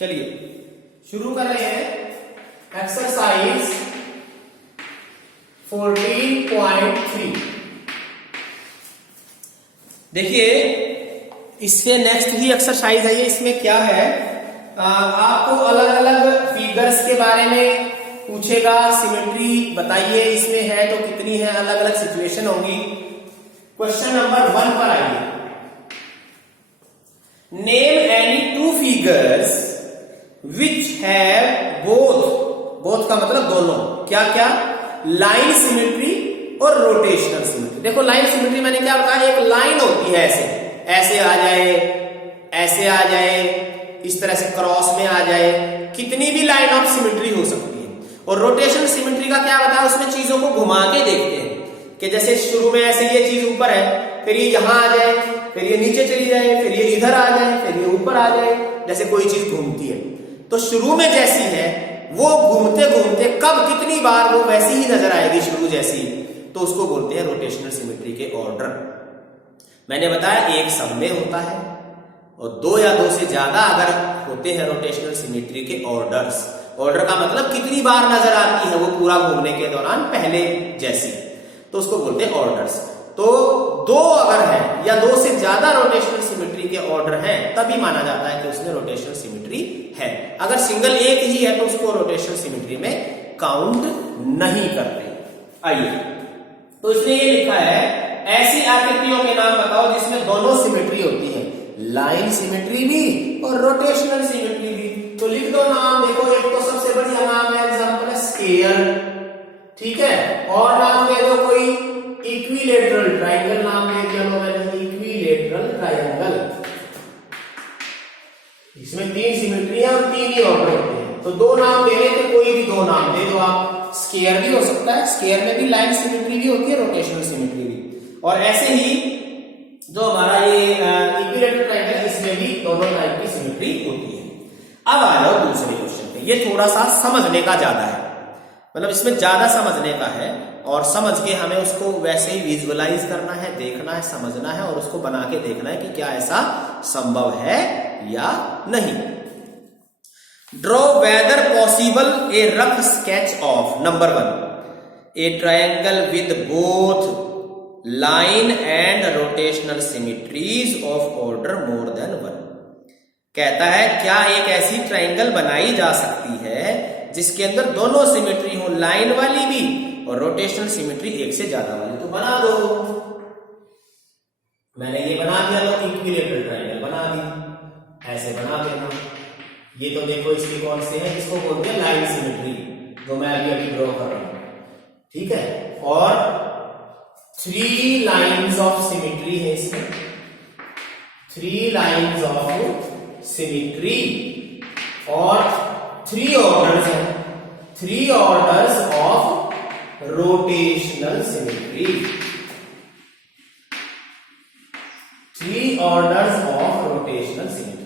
चलिए शुरू कर रहे हैं एक्सरसाइज 14.3। देखिए इससे नेक्स्ट ही एक्सरसाइज है ये। इसमें क्या है, आपको अलग अलग फिगर्स के बारे में पूछेगा, सिमेट्री बताइए इसमें है तो कितनी है, अलग अलग सिचुएशन होंगी। क्वेश्चन नंबर 1 पर आइए। Name any two figures which have both का मतलब दोनों, क्या क्या, लाइन सिमेट्री और रोटेशनल सिमेट्री। देखो लाइन सिमेट्री मैंने क्या बताया, एक लाइन होती है ऐसे ऐसे आ जाए, ऐसे आ जाए, इस तरह से क्रॉस में आ जाए, कितनी भी लाइन ऑफ सिमेट्री हो सकती है। और रोटेशनल सिमेट्री का क्या बताया, उसमें चीजों को घुमा के देखते हैं कि जैसे शुरू में ऐसे ये चीज ऊपर है, फिर ये यहां आ जाए, फिर ये नीचे चली जाए, फिर ये इधर आ जाए, फिर ये ऊपर आ जाए, जैसे कोई चीज घूमती है। तो शुरू में जैसी है वो घूमते घूमते कब कितनी बार वो वैसी ही नजर आएगी शुरू जैसी, तो उसको बोलते हैं रोटेशनल सिमेट्री के ऑर्डर। मैंने बताया एक सब में होता है और दो या दो से ज्यादा अगर होते हैं रोटेशनल सिमेट्री के ऑर्डर्स। ऑर्डर का मतलब कितनी बार नजर आती है वो पूरा घूमने के दौरान पहले जैसी, तो उसको बोलते हैं ऑर्डर्स। तो दो अगर है या दो से ज्यादा रोटेशनल सिमेट्री के ऑर्डर हैं तभी माना जाता है कि उसमें रोटेशनल सिमेट्री है। अगर सिंगल एक ही है तो उसको रोटेशनल सिमेट्री में काउंट नहीं करते। आइए, तो इसने ये लिखा है ऐसी आकृतियों के नाम बताओ जिसमें दोनों सिमेट्री होती है, लाइन सिमेट्री भी और रोटेशनल सिमेट्री भी। तो लिख दो नाम। देखो एक तो सबसे बढ़िया नाम है, एग्जांपल है स्फीयर, ठीक है। और नाम दे दो कोई इक्विलेटरल ट्राइंगल, नाम दे दिया मैंने इक्विलेटरल ट्राइंगल। इसमें तीन सिमेट्री है और तीन ही ऑर्डर होते हैं, तो दो नाम दे रहे थे, कोई भी दो नाम दे दो आप। स्केयर भी हो सकता है, स्केयर में भी लाइन सिमेट्री भी होती है, रोटेशनल सिमेट्री भी। और ऐसे ही जो हमारा ये इक्विलेटरल ट्राइंगल, इसमें भी दोनों टाइप की सिमेट्री होती है। अब आ जाओ दूसरे क्वेश्चन पे। ये थोड़ा सा समझने का ज्यादा है, मतलब इसमें ज्यादा समझने का है और समझ के हमें उसको वैसे ही विजुअलाइज करना है, देखना है, समझना है और उसको बना के देखना है कि क्या ऐसा संभव है या नहीं। Draw whether possible a rough sketch of number 1 a triangle with both line and rotational symmetries of order more than 1। कहता है क्या एक ऐसी ट्रायंगल बनाई जा सकती है जिसके अंदर दोनों सिमेट्री हो, लाइन वाली भी और रोटेशनल सिमेट्री एक से ज्यादा वाली। तो बना दो। मैंने ये बना दिया, तो इक्विलेटरल ट्रायंगल बना दी, ऐसे बना देना। ये तो देखो इसकी कौन से है, इसको बोलते हैं लाइन सिमेट्री, जो मैं अभी ड्रॉ कर रहा हूं, ठीक है। और 3 लाइंस ऑफ सिमेट्री है इसमें, 3 लाइंस ऑफ सिमेट्री और 3 ऑर्डर्स हैं, 3 orders of rotational symmetry, 3 orders of rotational symmetry.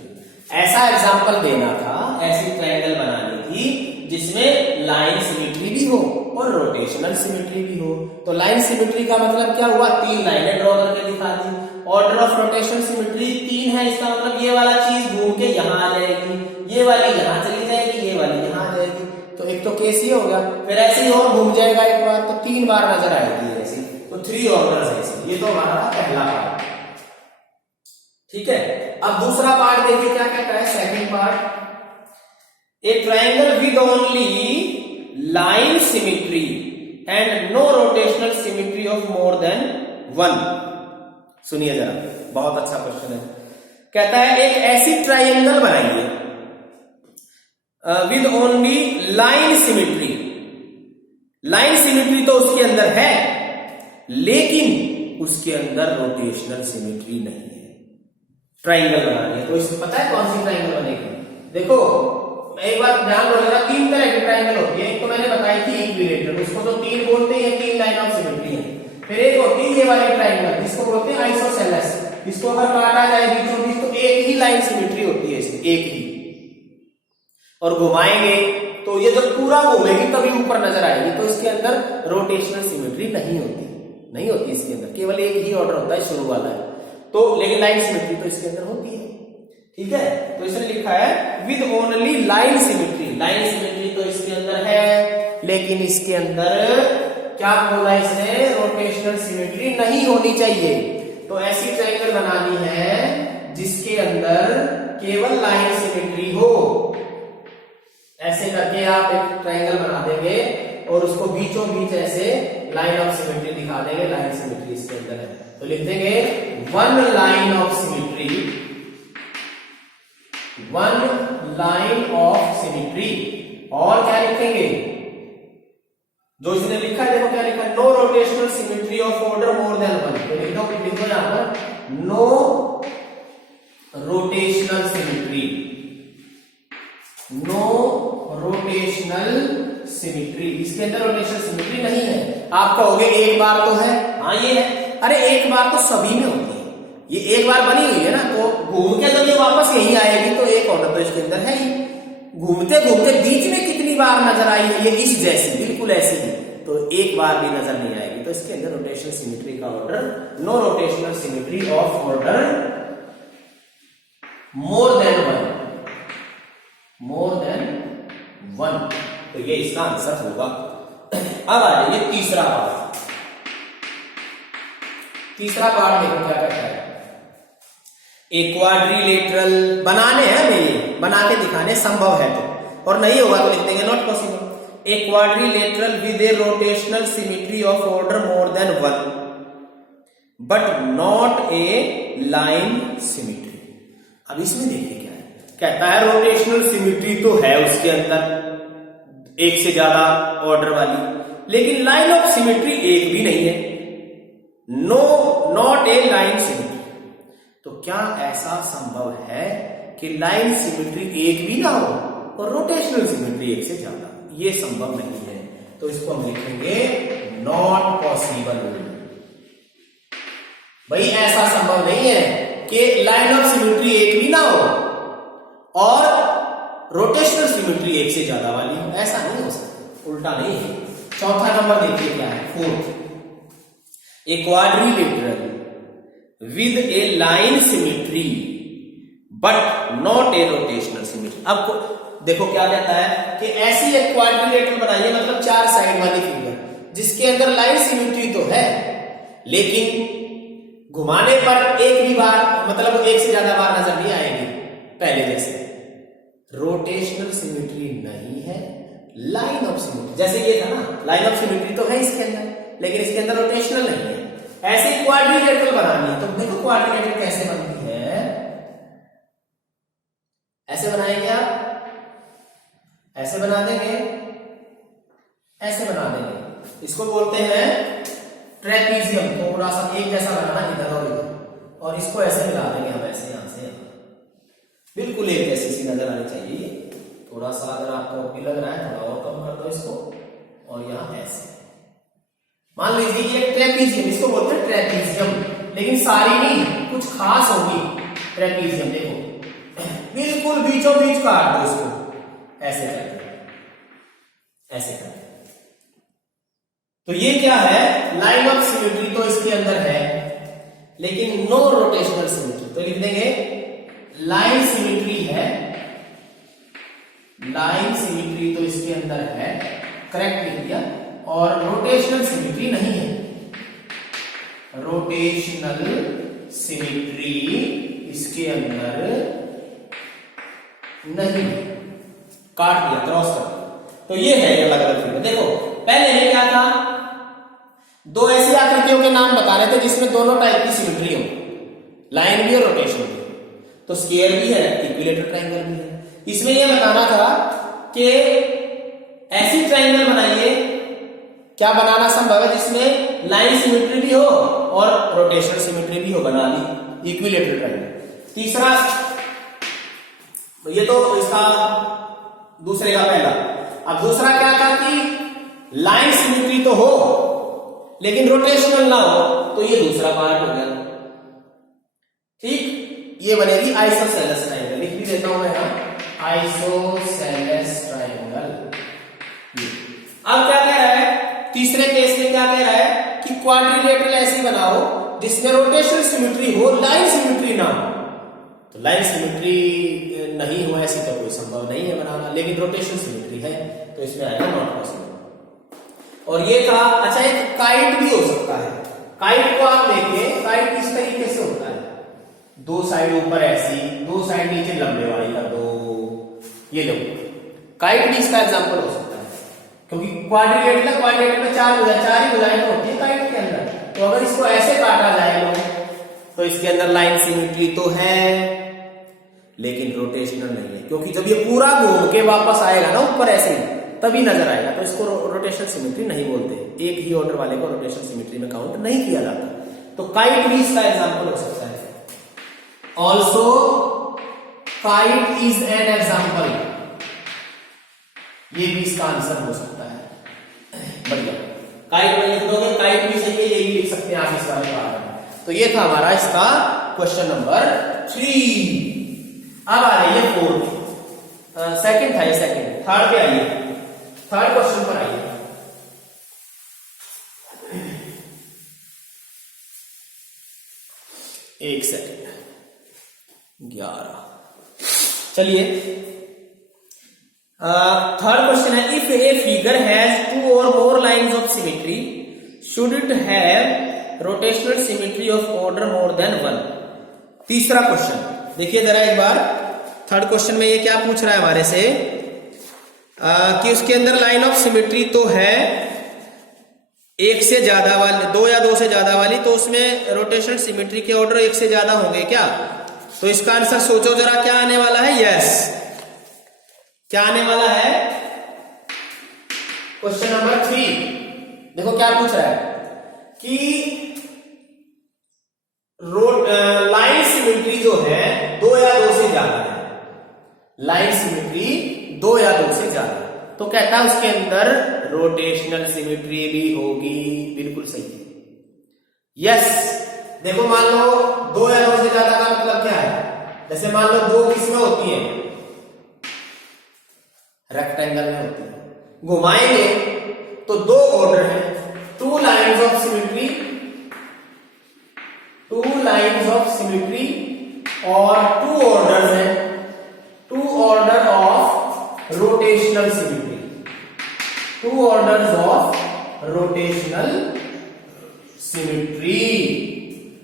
ऐसा एग्जांपल देना था, ऐसी ट्रायंगल बनानी थी जिसमें लाइन सिमेट्री भी हो और रोटेशनल सिमेट्री भी हो। तो लाइन सिमेट्री का मतलब क्या हुआ, 3 लाइनें ड्रॉ करके दिखा दी। ऑर्डर ऑफ रोटेशनल सिमेट्री 3 है, इसका मतलब ये वाला चीज घूम के यहां आ जाएगी, ये वाली यहां चली जाएगी, ये वाली यहां आ जाएगी। तो एक तो केस ये होगा, फिर ऐसे ही और घूम जाएगा एक बार, तो 3 बार नजर आएगी ऐसी। तो 3 ऑर्डर्स है इसमें। ये तो हमारा पहला पार्ट, ठीक है। अब दूसरा पार्ट देखिए क्या कहता है, second part. A triangle with only line symmetry and no rotational symmetry of more than 1। सुनिए जरा, बहुत अच्छा क्वेश्चन है। कहता है एक ऐसी ट्रायंगल बनाइए with only line symmetry. Line symmetry तो उसके अंदर है, लेकिन उसके अंदर रोटेशनल सिमेट्री नहीं है। ट्रायंगल बनानी है तो इसमें पता है कौन सी ट्रायंगल बनेगी। देखो एक बार ध्यान रखिएगा, 3 तरह की ट्रायंगल होती है। एक तो मैंने बताई थी इक्विलेटरल, उसको तो 3 बोलते हैं, 3 लाइन ऑफ सिमेट्री है। फिर एक होती है ये वाली ट्रायंगल, जिसको बोलते हैं आइसोसेलेस। इसको अगर काटा जाए बीचों बीच तो एक ही लाइन सिमेट्री होती है इसमें, एक ही। और घुमाएंगे तो ये जब पूरा घूमेगी तभी ऊपर नजर आएगी, तो इसके अंदर रोटेशनल सिमेट्री नहीं होती इसके अंदर, केवल एक ही ऑर्डर होता है, शुरू वाला है। तो लेकिन लाइन सिमेट्री तो इसके अंदर होती है। ठीक है, तो इसने लिखा है with only line symmetry. Line symmetry तो इसके अंदर है, लेकिन इसके अंदर क्या बोला इसने, रोटेशनल सिमेट्री नहीं होनी चाहिए। तो ऐसी ट्रायंगल बनानी है जिसके अंदर केवल लाइन सिमेट्री हो। ऐसे करके आप एक ट्रायंगल बना देंगे और उसको बीचों बीच ऐसे लाइन ऑफ सिमेट्री दिखा देंगे, लाइन सिमेट्री इसके अंदर है। तो लिख देंगे one line of symmetry, one line of symmetry. और क्या लिखेंगे, जो इसने लिखा है, देखो क्या लिखा है, no rotational symmetry of order more than one. तो लिख दो यहां पर no rotational symmetry, no rotational symmetry. इसके अंदर रोटेशनल सिमेट्री नहीं है। आप कहोगे एक बार तो है, हाँ ये है, अरे एक बार तो सभी में होती है, ये एक बार बनी हुई है ना, तो घूम के जब ये वापस यहीं आएगी तो एक ऑर्डर तो इसके अंदर है ही। घूमते घूमते बीच में कितनी बार नजर आई है, ये इस जैसी बिल्कुल ऐसी ही, तो एक बार भी नजर नहीं आएगी। तो इसके अंदर रोटेशनल सिमेट्री का order, no rotational symmetry of order more than one, more than one. तो ये इसका आंसर होगा। अब आ जाइए तीसरा पार्ट। तीसरा पार्ट देखो क्या करता है, एक क्वाड्रिलेटरल बनाने हैं हमें, ये बना के दिखाने, संभव है तो, और नहीं होगा तो लिख देंगे not possible. A quadrilateral with A rotational symmetry of order more than one but not a line symmetry. अब इसमें देखिए क्या है, कहता है रोटेशनल सिमेट्री तो है उसके अंदर एक से ज्यादा ऑर्डर वाली, लेकिन लाइन ऑफ सिमेट्री एक भी नहीं है, no not a line symmetry. तो क्या ऐसा संभव है कि लाइन सिमेट्री एक भी ना हो और रोटेशनल सिमेट्री एक से ज्यादा? ये संभव नहीं है, तो इसको हम लिखेंगे नॉट पॉसिबल। भाई ऐसा संभव नहीं है कि लाइन ऑफ सिमेट्री एक भी ना हो और रोटेशनल सिमेट्री एक से ज्यादा वाली हो, ऐसा नहीं हो सकता, उल्टा नहीं है। चौथा नंबर देखिए क्या है, fourth, a quadrilateral with A line symmetry but not a rotational symmetry. अब देखो क्या कहता है कि ऐसी एक क्वाड्रिलेटरल बनाइए, मतलब चार साइड वाली फिगर, जिसके अंदर लाइन सिमेट्री तो है लेकिन घुमाने पर एक भी बार, मतलब एक से ज्यादा बार नजर नहीं आएगी पहले जैसे। रोटेशनल सिमेट्री नहीं है, लाइन ऑफ सिमेट्री, जैसे ये था ना, लाइन ऑफ सिमेट्री तो है इसके अंदर लेकिन इसके अंदर रोटेशनल नहीं है। ऐसे क्वाड्रिलेटरल बनानी है, तो देखो क्वाड्रिलेटरल कैसे बनती है, ऐसे बनाएंगे आप, ऐसे बना देंगे, ऐसे बना देंगे, इसको बोलते हैं ट्रेपीजियम। थोड़ा सा एक जैसा बनाना इधर और इधर, और इसको ऐसे मिला देंगे हम, ऐसे यहां से यहां, बिल्कुल एक जैसी सी नजर आनी चाहिए। थोड़ा सा अगर आपको ओपी लग रहा है थोड़ा और कम कर दो इसको, और यहां ऐसे मान लीजिए ये ट्रेपीजियम, इसको बोलते हैं ट्रेपीजियम, लेकिन सारी नहीं, कुछ खास होगी ट्रेपीजियम। देखो बिल्कुल बीचों बीच काट दो इसको, ऐसे करके, ऐसे करके। तो ये क्या है, लाइन ऑफ सिमेट्री तो इसके अंदर है लेकिन नो रोटेशनल सिमेट्री। तो लिख देंगे लाइन सिमेट्री है, लाइन सिमेट्री तो इसके अंदर है, करेक्ट लिख दिया, और रोटेशनल सिमेट्री नहीं है, रोटेशनल सिमेट्री इसके अंदर नहीं, काट दिया, क्रॉस कर दिया। तो ये है अलग अलग फिगर। देखो पहले ये क्या था, दो ऐसी आकृतियों के नाम बता रहे थे जिसमें दोनों टाइप की सिमेट्री हो, लाइन भी और रोटेशन भी। तो स्क्वायर भी है, इक्विलेटरल ट्रायंगल भी है। इसमें यह बताना था कि ऐसी ट्रायंगल बनाइए, क्या बनाना संभव है जिसमें लाइन सिमेट्री भी हो और रोटेशनल सिमेट्री भी हो, बना ली इक्विलेटरल ट्रायंगल। तीसरा, ये तो इसका दूसरे का पहला। अब दूसरा क्या था कि लाइन सिमेट्री तो हो लेकिन रोटेशनल ना हो, तो ये दूसरा पार्ट हो गया। ठीक, ये बनेगी आइसोसेलेस ट्रायंगल, लिख भी देता हूं मैं यहां, आइसोसेलेस ट्रायंगल। अब क्या कह रहा है, तीसरे केस में क्या कह रहा है कि क्वाड्रिलेटरल ऐसी बनाओ जिसमें रोटेशनल सिमेट्री हो, लाइन सिमेट्री ना हो। तो लाइन सिमेट्री नहीं हो ऐसी तो कोई संभव नहीं है बनाना, लेकिन रोटेशन सिमेट्री है तो इसमें आएगा नॉट पॉसिबल। और ये था। अच्छा, एक काइट भी हो सकता है। काइट को आप देखिए, काइट किस तरीके से होता है, दो साइड ऊपर ऐसी, दो साइड नीचे लंबे वाली का दो, ये लो काइट भी इसका एग्जांपल हो सकता है, क्योंकि क्वाड्रिलेटरल में चार ही भुजाएं तो होती है काइट के अंदर। तो अगर इसको ऐसे काटा जाए तो इसके अंदर लाइन सिमेट्री तो है लेकिन रोटेशनल नहीं है, क्योंकि जब ये पूरा घूम के वापस आएगा ना ऊपर ऐसे ही तभी नजर आएगा, तो इसको रोटेशनल सिमेट्री नहीं बोलते। एक ही ऑर्डर वाले को रोटेशनल सिमेट्री में काउंट नहीं किया जाता। तो काइट भी इसका एग्जांपल हो सकता है। Also kite is an example, ये भी इसका आंसर हो सकता है। बढ़िया, काइट में लिख दोगे, काइट भी सही है, ये भी लिख सकते हैं आप इस वाले बारे में। तो ये था हमारा इसका क्वेश्चन नंबर 3। अब आ रही है 4। सेकंड था ये, सेकंड। थर्ड पे आइए, थर्ड क्वेश्चन पर आइए। एक सेकंड, 11। चलिए, थर्ड क्वेश्चन है, इफ ए फिगर हैज 2 और more lines of symmetry should it have rotational symmetry of order more than 1। तीसरा क्वेश्चन देखिए जरा एक बार। थर्ड क्वेश्चन में ये क्या पूछ रहा है हमारे से कि उसके अंदर लाइन ऑफ सिमेट्री तो है एक से ज्यादा वाली, 2 या 2 से ज्यादा वाली, तो उसमें रोटेशनल सिमेट्री के ऑर्डर 1 से ज्यादा होंगे क्या? तो इसका आंसर सोचो जरा, क्या आने वाला है? यस, क्या आने वाला है? क्वेश्चन नंबर 3 देखो क्या पूछ रहा है कि लाइन सिमेट्री जो है 2 या 2 से ज्यादा है, लाइन सिमेट्री 2 या 2 से ज्यादा, तो कहता है उसके अंदर रोटेशनल सिमेट्री भी होगी। बिल्कुल सही है, यस। देखो मान लो 2 या 2 से ज्यादा का मतलब क्या है? जैसे मान लो 2 किसमें होती है? रेक्टेंगल में होती है। घुमाएंगे तो 2 ऑर्डर है, 2 lines of symmetry, 2 lines of symmetry और 2 ऑर्डर्स हैं, 2 order of rotational symmetry, 2 orders of rotational symmetry.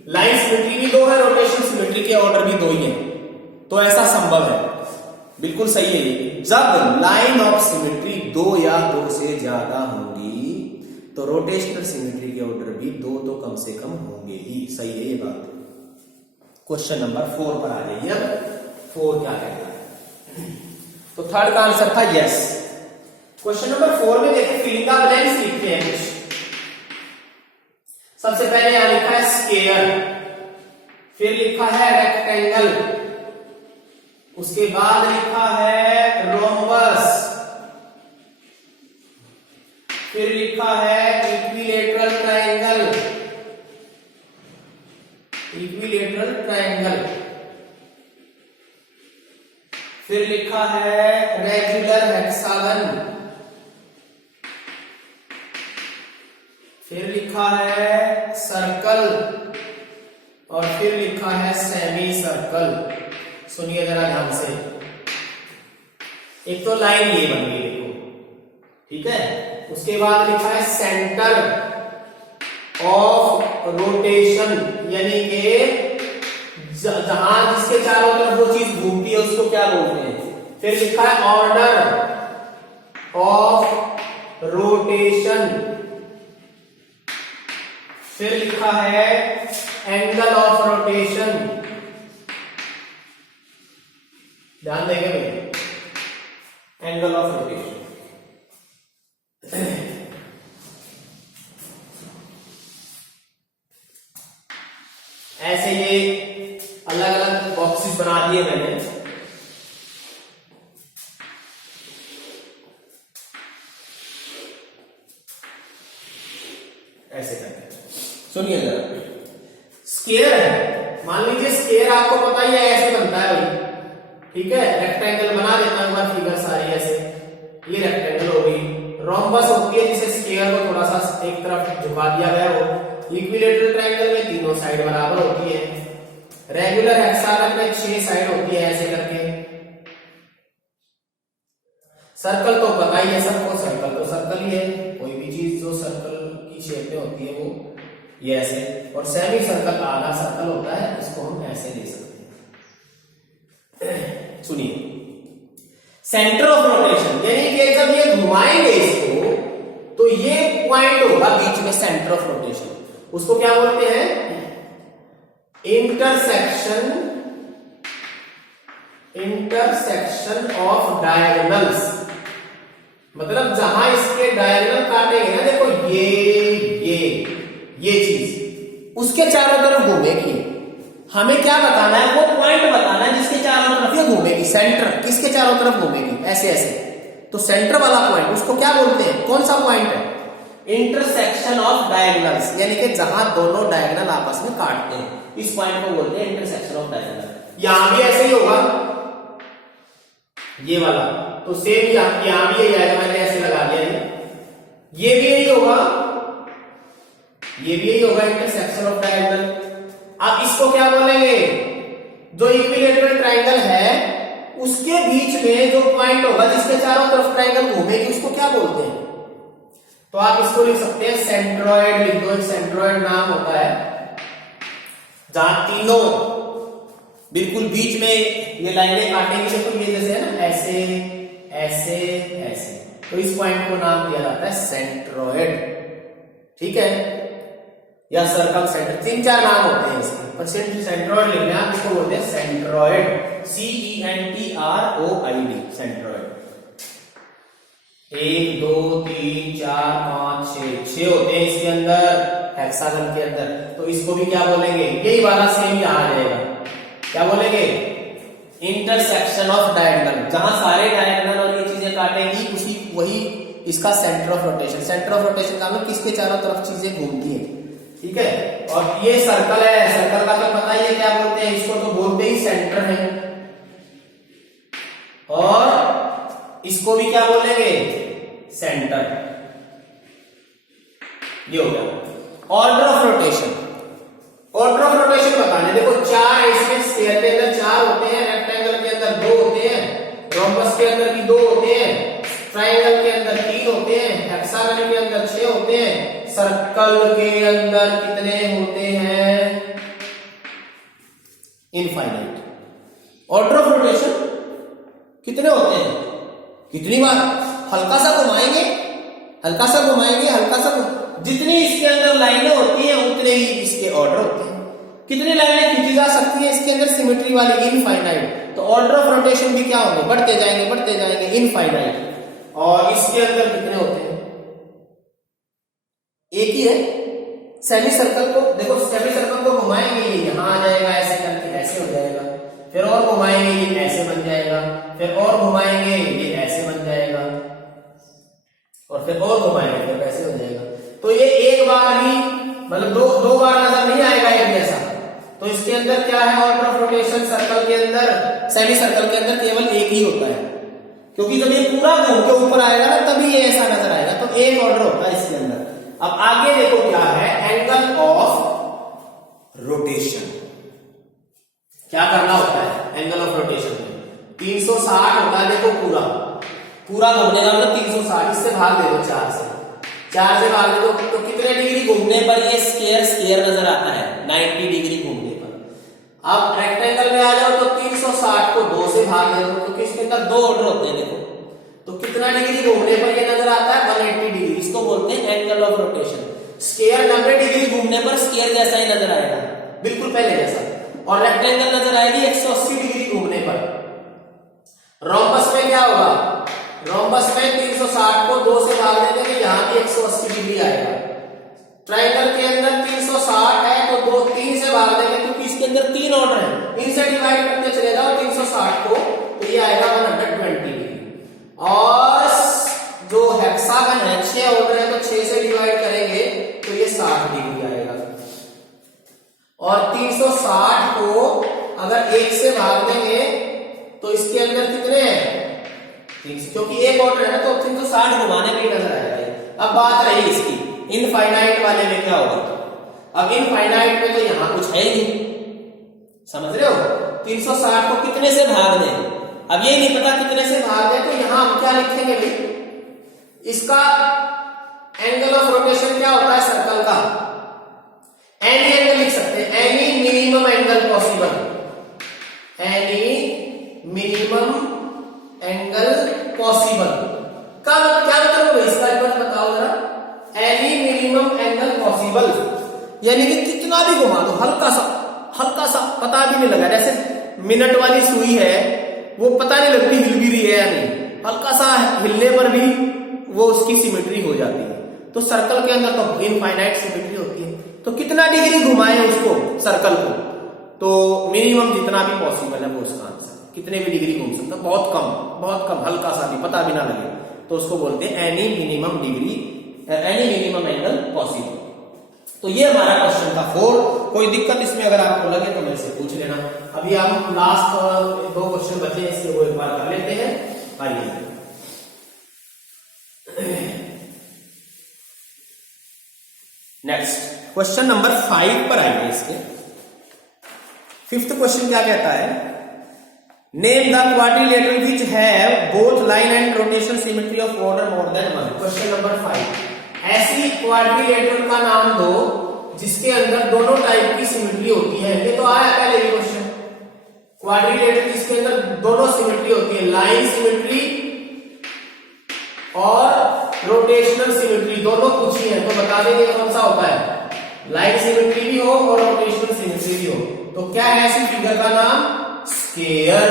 Line symmetry भी 2 है, रोटेशनल सिमेट्री के ऑर्डर भी 2 ही है, तो ऐसा संभव है। बिल्कुल सही है ये। जब लाइन ऑफ सिमेट्री 2 या 2 से ज्यादा होंगी तो रोटेशनल सिमेट्री के ऑर्डर भी 2 तो कम से कम होंगे ही। सही है ये बात। क्वेश्चन नंबर 4 पर आ जाइए। अब 4 क्या कहता है? तो थर्ड का आंसर था यस। क्वेश्चन नंबर 4 में देखिए फिलिंग द ब्लैंक्स लिखते हैं कुछ। सबसे पहले यहां लिखा है स्क्वायर, फिर लिखा है रेक्टेंगल, उसके बाद लिखा है रोम्बस, फिर लिखा है इक्विलेटरल ट्रायंगल, इक्विलेटरल ट्रायंगल, फिर लिखा है रेगुलर हेक्सागन, फिर लिखा है सर्कल और फिर लिखा है सेमी सर्कल। सुनिए जरा ध्यान से। एक तो लाइन ये बन गई देखो, ठीक है। उसके बाद लिखा है सेंटर ऑफ रोटेशन, यानी कि जहां जिसके चारों तरफ वो चीज घूमती है उसको क्या बोलते हैं। फिर लिखा है ऑर्डर ऑफ रोटेशन, फिर लिखा है एंगल ऑफ रोटेशन। ध्यान देंगे भाई, एंगल ऑफ रोटेशन। ऐसे ये अलग अलग बॉक्सेस बना दिए मैंने। ऐसे करके सुनिए जरा। स्क्वायर है, मान लीजिए स्क्वायर आपको पता ही है ऐसे बनता है भाई, ठीक है। रेक्टेंगल बना देता हूं मैं, फिगर सारी ऐसे, ये रेक्टेंगल हो गई। रोम्बस होती है जिसे स्क्वायर को थोड़ा सा एक तरफ झुका दिया गया हो। इक्विलेटरल ट्रायंगल में तीनों साइड बराबर होती है, रेगुलर हेक्सागन में 6 साइड होती है ऐसे करके। सर्कल तो पता ही है सबको, सर्कल तो सर्कल ही है, कोई भी चीज जो सर्कल की शेप में होती है वो ये ऐसे। और सेमी सर्कल आधा सर्कल होता है, इसको हम ऐसे दे सकते हैं। सुनिए, सेंटर ऑफ रोटेशन यानी कि जब ये घुमाएंगे इसको तो ये पॉइंट होगा बीच में, सेंटर ऑफ रोटेशन। उसको क्या बोलते हैं? Intersection of diagonals. मतलब जहां इसके डायगोनल काटेंगे ना, देखो ये चीज उसके चारों तरफ घूमेगी। हमें क्या बताना है? वो पॉइंट बताना है जिसके चारों तरफ ये घूमेगी। सेंटर किसके चारों तरफ घूमेगी? ऐसे ऐसे। तो सेंटर वाला पॉइंट उसको क्या बोलते हैं? कौन सा पॉइंट है? इंटरसेक्शन ऑफ डायगोनल्स, यानी कि जहां दोनों डायगोनल आपस में काटते हैं, इस पॉइंट को बोलते हैं इंटरसेक्शन ऑफ डायगोनल। यहां भी ऐसे ही होगा ये वाला, तो सेम यहां भी यही आएगा, मैंने ऐसे लगा दिया ये भी यही होगा, ये भी यही होगा, इंटरसेक्शन ऑफ डायगोनल। अब इसको क्या बोलेंगे? जो इक्विलेटरल ट्रायंगल है उसके बीच में जो पॉइंट होगा जिसके चारों तरफ ट्रायंगल घूमेगी, उसको क्या बोलते हैं? तो आप इसको लिख सकते हैं सेंट्रोइड, लिख दो। एक सेंट्रोइड नाम होता है जहां तीनों बिल्कुल बीच में ये लाइनें काटेंगी, देखो ये जैसे है ना, ऐसे ऐसे ऐसे, तो इस पॉइंट को नाम दिया जाता है सेंट्रोइड। ठीक है, या सर्कम सेंटर, 3-4 नाम होते हैं इसके, पर सेंट्रोइड लिखना है, इसको बोलते हैं सेंट्रोइड, CENTROID, सेंट्रोइड। 1 2 3 4 5 6 होते हैं इसके अंदर, हेक्सागन के अंदर। तो इसको भी क्या बोलेंगे? यही वाला सेम यहां आ जाएगा, क्या बोलेंगे? इंटरसेक्शन ऑफ डायगोनल, जहां सारे डायगोनल और ये चीजें काटेंगी उसी वही इसका centre of rotation. Centre of rotation का मतलब किसके चारों तरफ चीजें घूमती हैं। ठीक है, और ये सर्कल है, सर्कल का तो पता ही है क्या बोलते हैं, इसको तो बोलते ही सेंटर है। और इसको भी क्या बोलेंगे? सेंटर। ये हो गया order of rotation. Order of rotation बताने, देखो 4 इसमें, स्फीयर के अंदर 4 होते हैं, रेक्टेंगल के अंदर 2 होते हैं, रोम्बस के अंदर भी 2 होते हैं, ट्रायंगल के अंदर 3 होते हैं, हेक्सागन के अंदर 6 होते हैं, सर्कल के अंदर कितने होते हैं? इनफाइनाइट। ऑर्डर ऑफ रोटेशन कितने होते हैं? कितनी बार हल्का सा घुमाएंगे, हल्का सा घुमाएंगे, हल्का सा, जितनी इसके अंदर लाइनें होती हैं उतने ही इसके ऑर्डर होते हैं। कितनी लाइनें खींची जा सकती है इसके अंदर? सिमेट्री वाली, इनफाइनाइट। तो ऑर्डर ऑफ रोटेशन भी क्या होंगे? बढ़ते जाएंगे, इनफाइनाइट। और इसके अंदर कितने होते हैं? एक ही है। सेमी सर्कल को देखो, सेमी सर्कल को घुमाएंगे ये यहां आ जाएगा, ऐसे करके ऐसे हो जाएगा, फिर और घुमाएंगे ये ऐसे बन जाएगा, फिर और घुमाएंगे ये ऐसे बन जाएगा, और फिर और घुमाएंगे फिर वैसे हो जाएगा। तो ये एक बार ही, मतलब दो बार नजर नहीं आएगा एक जैसा। तो इसके अंदर क्या है? ऑर्डर ऑफ रोटेशन सर्कल के अंदर, सेमी सर्कल के अंदर केवल एक ही होता है, क्योंकि जब ये पूरा घूम के ऊपर आएगा ना तभी ये ऐसा नजर आएगा। तो एक ऑर्डर होता है इसके अंदर। अब आगे देखो क्या है? Angle of rotation. क्या करना होता है एंगल ऑफ रोटेशन में? 360 होता है, देखो पूरा घूमने का मतलब 360। इससे भाग दे दो 4 से भाग दे दो, तो कितने डिग्री घूमने पर ये स्क्वायर नजर आता है? 90 डिग्री घूमने पर। अब रेक्टेंगल में आ जाओ तो 360 को 2 से भाग दे दो, क्योंकि इसके अंदर 2 ऑर्डर होते हैं। देखो तो कितना डिग्री घूमने पर ये नजर आता है? 180 डिग्री। इसको बोलते हैं angle of rotation. Square 90 degree घूमने पर स्क्वायर जैसा ही नजर आएगा, बिल्कुल पहले जैसा, और रेक्टेंगल नजर आएगी 180 डिग्री घूमने पर। रोम्बस में क्या होगा? रोम्बस में 360 को 2 से भाग देंगे, यहां भी 180 डिग्री आएगा। ट्रायंगल के अंदर 360 है तो 2 3 से भाग देंगे, क्योंकि इसके अंदर 3 ऑर्डर है, इनसे डिवाइड करते चले जाओ 360 को, तो ये आएगा 120 डिग्री। और जो हेक्सागन है 6 ऑर्डर है, तो 6 से डिवाइड करेंगे तो ये 60 डिग्री आएगा। और 360 को अगर 1 से भाग देंगे तो इसके अंदर कितने हैं? क्योंकि एक ऑर्डर है ना, तो 360 घुमाने में नजर आएगा। अब बात रही इसकी इनफाइनाइट वाले में क्या होगा? अब इनफाइनाइट में तो यहां कुछ है ही नहीं, समझ रहे हो? 360 को कितने से भाग दें? अब ये नहीं पता कितने से भाग दें, तो यहां हम क्या लिखेंगे भाई, इसका एंगल ऑफ रोटेशन क्या होता है सर्कल का? एनी एंगल लिख सकते हैं, any minimum angle possible, any minimum angle possible का क्या मतलब है इसका, एक बार बताओ जरा। एनी मिनिमम एंगल पॉसिबल यानी कि कितना भी घुमा दो, हल्का सा पता भी नहीं लगा, जैसे मिनट वाली सुई है वो पता नहीं लगती हिल भी रही है या नहीं, हल्का सा हिलने पर भी वो उसकी सिमेट्री हो जाती है। तो सर्कल के अंदर तो इनफाइनाइट सिमेट्री होती है, तो कितना डिग्री घुमाए उसको सर्कल को, तो मिनिमम जितना भी पॉसिबल है वो उसका आंसर, कितने भी डिग्री घूम सकता है, बहुत कम हल्का सा भी पता भी ना लगे, तो उसको बोलते हैं एनी मिनिमम एंगल पॉसिबल। तो ये हमारा क्वेश्चन था 4। कोई दिक्कत इसमें अगर आपको लगे तो मेरे से पूछ लेना। अभी हम लास्ट 2 क्वेश्चन बचे हैं, इससे वो एक बार कर लेते हैं। आइए नेक्स्ट क्वेश्चन नंबर 5 पर आइए। इसके 5th क्वेश्चन क्या कहता है, name the quadrilateral which have both line and rotation symmetry of order more than 1। Question number 5, ऐसी क्वाड्रिलेटरल का नाम दो जिसके अंदर दोनों टाइप की सिमेट्री होती है। ये तो आया पहले भी क्वेश्चन, क्वाड्रिलेटरल जिसके अंदर दोनों सिमेट्री होती है, लाइन सिमेट्री और रोटेशनल सिमेट्री दोनों पूछी है, तो बता देंगे कौन सा होता है, लाइन सिमेट्री भी हो और रोटेशनल सिमेट्री भी हो। तो क्या है ऐसी फिगर का नाम, स्केयर।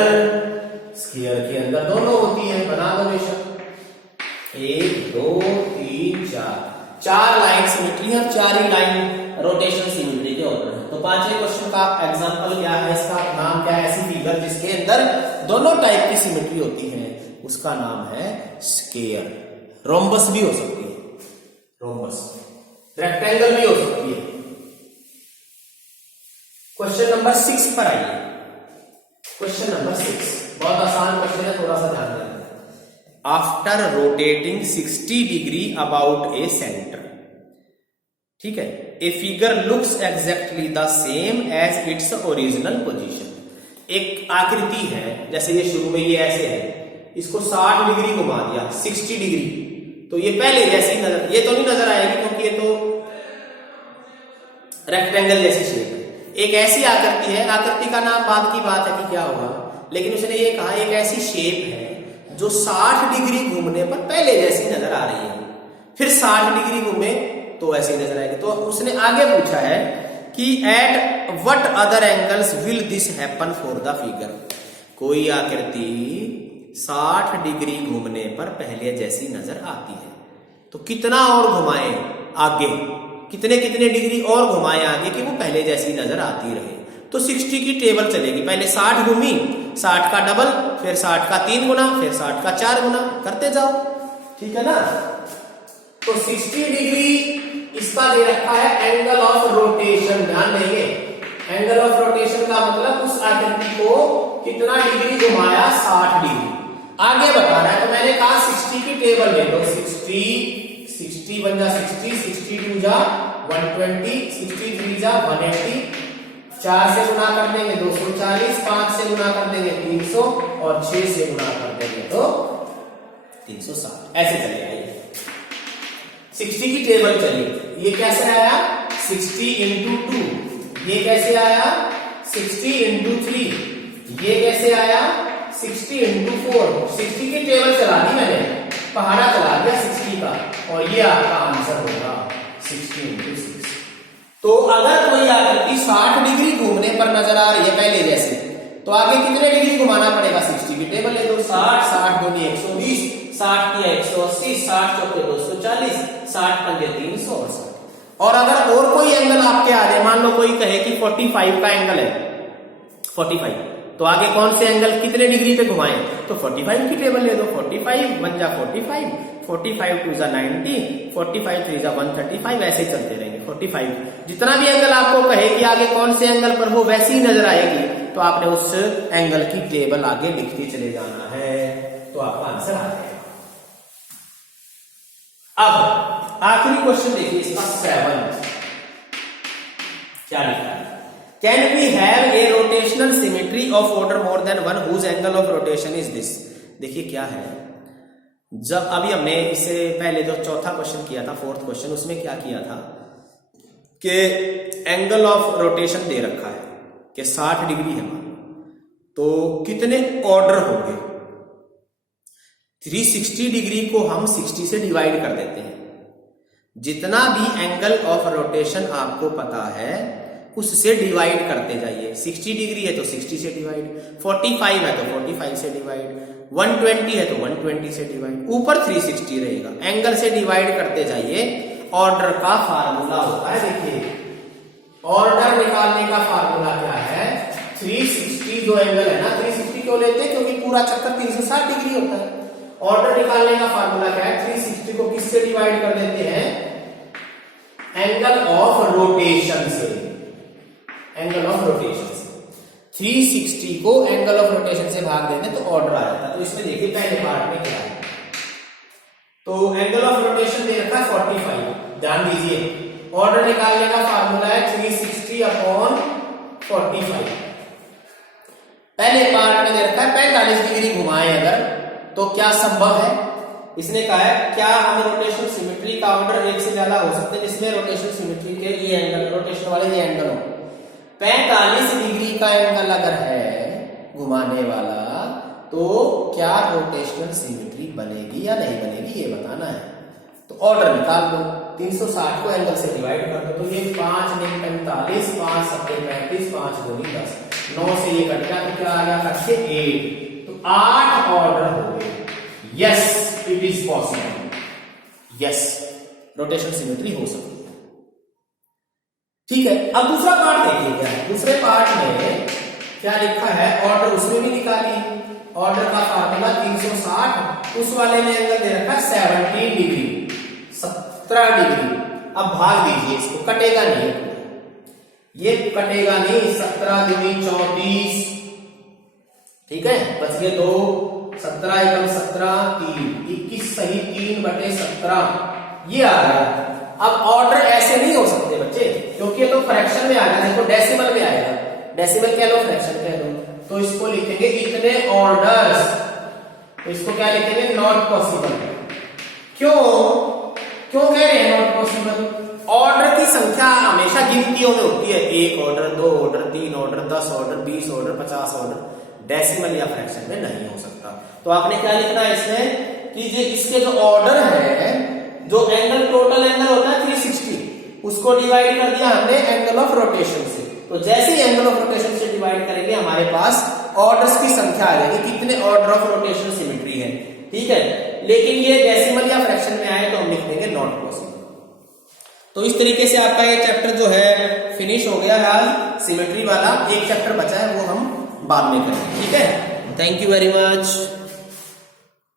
स्केयर के अंदर दोनों होती है, बना दो बेशक, 1 2 3 4 लाइन सिमेट्री और 4 ही लाइन रोटेशन सिमेट्री के ऑर्डर है। तो 5वें क्वेश्चन का एग्जांपल क्या है, इसका नाम क्या है, ऐसी फिगर जिसके अंदर दोनों टाइप की सिमेट्री होती है, उसका नाम है स्केयर। रोम्बस भी हो सकती है, रोम्बस, रेक्टेंगल भी हो सकती है। क्वेश्चन नंबर 6 पर आइए। क्वेश्चन नंबर 6 बहुत आसान क्वेश्चन है, थोड़ा सा ध्यान देना। After rotating 60 degree about a centre, ठीक है, a figure looks exactly the same as its original position. एक आकृति है, जैसे ये शुरू में ये ऐसे है, इसको 60 डिग्री घुमा दिया, 60 डिग्री, तो ये पहले जैसी नजर, ये तो नहीं नजर आएगी क्योंकि ये तो रेक्टेंगल जैसी शेप है। एक ऐसी आकृति है, आकृति का नाम बाद की बात है कि क्या होगा, लेकिन उसने ये कहा एक ऐसी शेप है जो 60 डिग्री घूमने पर पहले जैसी नजर आ रही है, फिर 60 डिग्री घूमे तो ऐसी नजर आएगी। तो उसने आगे पूछा है कि at what other angles will this happen for the figure. कोई आकृति 60 डिग्री घूमने पर पहले जैसी नजर आती है, तो कितना और घुमाए आगे, कितने डिग्री और घुमाए आगे कि वो पहले जैसी नजर आती रहे। तो 60 की टेबल चलेगी, पहले 60 घूमी, 60 का डबल, फिर 60 का 3 गुना, फिर 60 का 4 गुना, करते जाओ, ठीक है ना। तो 60 डिग्री इसका दे रखा है एंगल ऑफ रोटेशन, ध्यान देंगे, एंगल ऑफ रोटेशन का मतलब उस आकृति को कितना डिग्री घुमाया, 60 डिग्री। आगे बता रहा है, तो मैंने कहा 60 की टेबल ले लो, 60 बन जा 60, 62 जा 120, 63 जा 180, 4 से गुना कर देंगे 240, 5 से गुना कर देंगे 300 और 6 से गुना कर देंगे तो 360, ऐसे चले आइए। 60 की टेबल चली, ये कैसे आया, 60 इंटू 2, ये कैसे आया 60 इंटू 3, ये कैसे आया 60 इंटू 4। 60 की टेबल चला दी मैंने, पहाड़ा चला दिया 60 का, और ये आपका आंसर होगा 60 इंटू 6। तो अगर कोई आकृति 60 डिग्री घूमने पर नजर आ रही है पहले जैसे, तो आगे कितने डिग्री घुमाना पड़ेगा, 60 की टेबल ले दो, 60 60 दूनी 120, 60 किया 180, 60 चौके 240, 60 पंजे 368। और अगर और कोई एंगल आपके आ जाए, मान लो कोई कहे कि 45 का एंगल है, 45, तो आगे कौन से एंगल कितने डिग्री पे घुमाएं, तो 45 की टेबल ले दो, 45 1 जा 45, 45 2 जा 90, 45 3 जा 135, ऐसे चलते रहेंगे। 45 जितना भी एंगल आपको कहे कि आगे कौन से एंगल पर हो वैसी ही नजर आएगी, तो आपने उस एंगल की टेबल आगे लिखते चले जाना है, तो आपका आंसर आ जाएगा। अब आखिरी क्वेश्चन देखिए, इसका 7 क्या लिखा है, can we have a rotational symmetry of order more than one whose angle of rotation is this. देखिए क्या है, जब अभी हमने इससे पहले जो चौथा क्वेश्चन किया था, फोर्थ क्वेश्चन, उसमें क्या किया था कि एंगल ऑफ रोटेशन दे रखा है कि 60 डिग्री है, तो कितने ऑर्डर होंगे। 360 डिग्री को हम 60 से डिवाइड कर देते हैं। जितना भी एंगल ऑफ रोटेशन आपको पता है उससे डिवाइड करते जाइए। 60 डिग्री है तो 60 से डिवाइड, 45 है तो 45 से डिवाइड, 120 है तो 120 से डिवाइड, ऊपर 360 रहेगा। एंगल से डिवाइड करते जाइए। ऑर्डर का फार्मूला होता है, देखिए ऑर्डर निकालने का फार्मूला क्या है, 360 जो एंगल है ना, 360 क्यों लेते हैं, क्योंकि पूरा चक्कर 360 डिग्री होता है। ऑर्डर निकालने का फार्मूला क्या है, 360 को किससे डिवाइड कर देते हैं, एंगल ऑफ रोटेशन से, एंगल ऑफ रोटेशन से। 360 को एंगल ऑफ रोटेशन से भाग देते तो ऑर्डर आ जाता है। तो इसमें देखिए पहले पार्ट में क्या है, तो एंगल ऑफ रोटेशन दे रखा है 45, ध्यान दीजिए। ऑर्डर निकालने का फार्मूला है 360 अपॉन 45। पहले पार्ट में दे रखा है 45 डिग्री घुमाएं अगर, तो क्या संभव है, इसने कहा है क्या हम रोटेशन सिमेट्री का ऑर्डर एक से ज्यादा हो सकते हैं जिसमें रोटेशन सिमेट्री के ये एंगल, रोटेशन वाले ये एंगल हो। 45 डिग्री का एंगल अगर है घुमाने वाला, तो क्या रोटेशनल सिमेट्री बनेगी या नहीं बनेगी, ये बताना है। तो ऑर्डर निकाल दो, 360 को एंगल से डिवाइड कर दो, तो ये 5 ने 45, 5 सत्ते 35, 5 दूनी 10, 9 से ये कट गया तो क्या आ गया, कट के 8, तो 8 ऑर्डर हो गए। Yes it is possible, yes rotation symmetry हो सकती है। ठीक है, अब दूसरा पार्ट देखिए क्या है। दूसरे पार्ट में क्या लिखा है, ऑर्डर उसमें भी निकालिए। ऑर्डर का फार्मूला 360, उस वाले में एंगल दे रखा है 17 डिग्री, 17 डिग्री। अब भाग दीजिए इसको, कटेगा नहीं, ये कटेगा नहीं, 17 दूनी 34, ठीक है, बच गए 2, 17 एकम 17, 3, 21 सही 3/17, ये आ गया। अब ऑर्डर ऐसे नहीं हो सकते बच्चे, क्योंकि ये तो फ्रैक्शन में आ गया, देखो डेसिमल में आएगा, डेसिमल कह लो फ्रैक्शन कह लो, तो इसको लिखेंगे इतने ऑर्डर्स, तो इसको क्या लिखेंगे, नॉट पॉसिबल। क्यों कह रहे हैं नॉट पॉसिबल, ऑर्डर की संख्या हमेशा गिनतियों में होती है, 1 order, 2 order, 3 order, 10 order, 20 order, 50 order, decimal या फ्रैक्शन में नहीं हो सकता। तो आपने क्या लिखना है इसमें कि जो इसके जो ऑर्डर है, जो एंगल टोटल एंगल होता है 360, उसको डिवाइड कर दिया हमने एंगल ऑफ रोटेशन से। तो जैसे ही एंगल ऑफ रोटेशन से डिवाइड करेंगे हमारे पास ऑर्डर्स की संख्या आ जाएगी, कितने ऑर्डर ऑफ रोटेशन सिमेट्री है, ठीक है। लेकिन ये डेसिमल या फ्रैक्शन में आए तो हम लिख देंगे नॉट पॉसिबल। तो इस तरीके से आपका ये चैप्टर जो है फिनिश हो गया है आज, सिमेट्री वाला। एक चैप्टर बचा है वो हम बाद में करेंगे, ठीक है। Thank you very much.